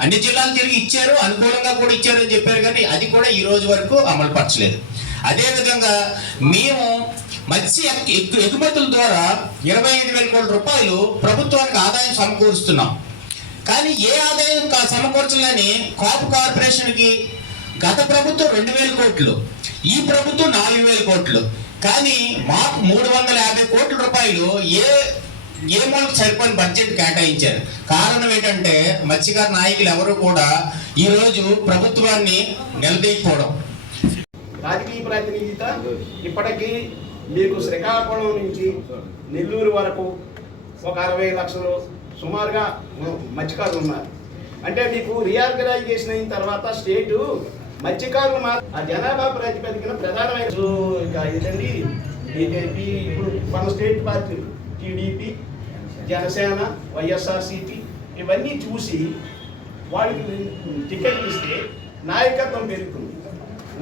అన్ని జిల్లాలు తిరిగి ఇచ్చారు అనుకూలంగా కూడా ఇచ్చారు అని చెప్పారు కానీ అది కూడా ఈ రోజు వరకు అమలు పరచలేదు. అదేవిధంగా మేము మత్స్య ఎగుమతుల ద్వారా ఇరవై ఐదు వేల కోట్ల రూపాయలు ప్రభుత్వానికి ఆదాయం సమకూరుస్తున్నాం. కానీ ఏ ఆదాయం కా- సమకూర్చలేని కాపు కార్పొరేషన్కి గత ప్రభుత్వం రెండు వేల కోట్లు ఈ ప్రభుత్వం నాలుగు వేల కోట్లు. కానీ మాకు మూడు వందల యాభై కోట్ల రూపాయలు ఏ ఏ మూలకు సరిపోని బడ్జెట్ కేటాయించారు. కారణం ఏంటంటే మత్స్యకార నాయకులు ఎవరు కూడా ఈరోజు ప్రభుత్వాన్ని నిలదీయకపోవడం. రాజకీయ ప్రాతినిధ్యత ఇప్పటికీ మీకు శ్రీకాకుళం నుంచి నెల్లూరు వరకు ఒక అరవై లక్షలు సుమారుగా మత్స్యకారులు ఉన్నారు. అంటే మీకు రీఆర్గనైజేషన్ అయిన తర్వాత స్టేటు మత్స్యకారులు మా ఆ జనాభా ప్రాతిపదికన ప్రధానమైన సో ఇదండి బీజేపీ ఇప్పుడు మన స్టేట్ పార్టీలు టీడీపీ జనసేన వైఎస్ఆర్సీపీ ఇవన్నీ చూసి వాళ్ళకి టికెట్ ఇస్తే నాయకత్వం పెరుగుతుంది.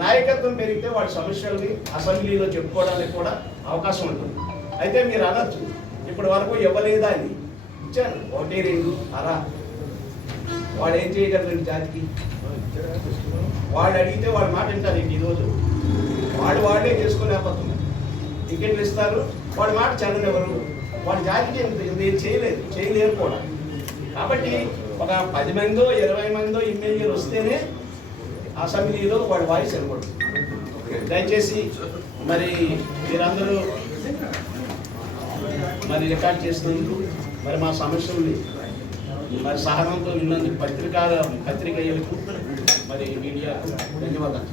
నాయకత్వం పెరిగితే వాడి సమస్యల్ని అసెంబ్లీలో చెప్పుకోవడానికి కూడా అవకాశం ఉంటుంది. అయితే మీరు అనొచ్చు ఇప్పటి వరకు ఇవ్వలేదా అని ఇచ్చాను ఒకటి రెండు అరా. వాడు ఏం చేయగలరండి జాతికి? వాడు అడిగితే వాడి మాట వింటారు ఈరోజు వాడు వాడే చేసుకునే చేసుకోలేకపోతున్నారు టికెట్లు ఇస్తారు. వాడి మాట చదవనివ్వరు వాడి జాతికి ఇంత చేయలేదు. చేయలేరు కూడా కాబట్టి ఒక పది మందో ఇరవై మందో ఎమ్మెల్యేలు వస్తేనే అసెంబ్లీలో వాడి వాయిస్ వినపడుతుంది. దయచేసి మరి మీరందరూ మరి రికార్డ్ చేసినందుకు మరి మా సమస్యల్ని మరి సహనంతో విన్నందుకు పత్రికా పత్రికేయులకు మరి మీడియాకు ధన్యవాదాలు.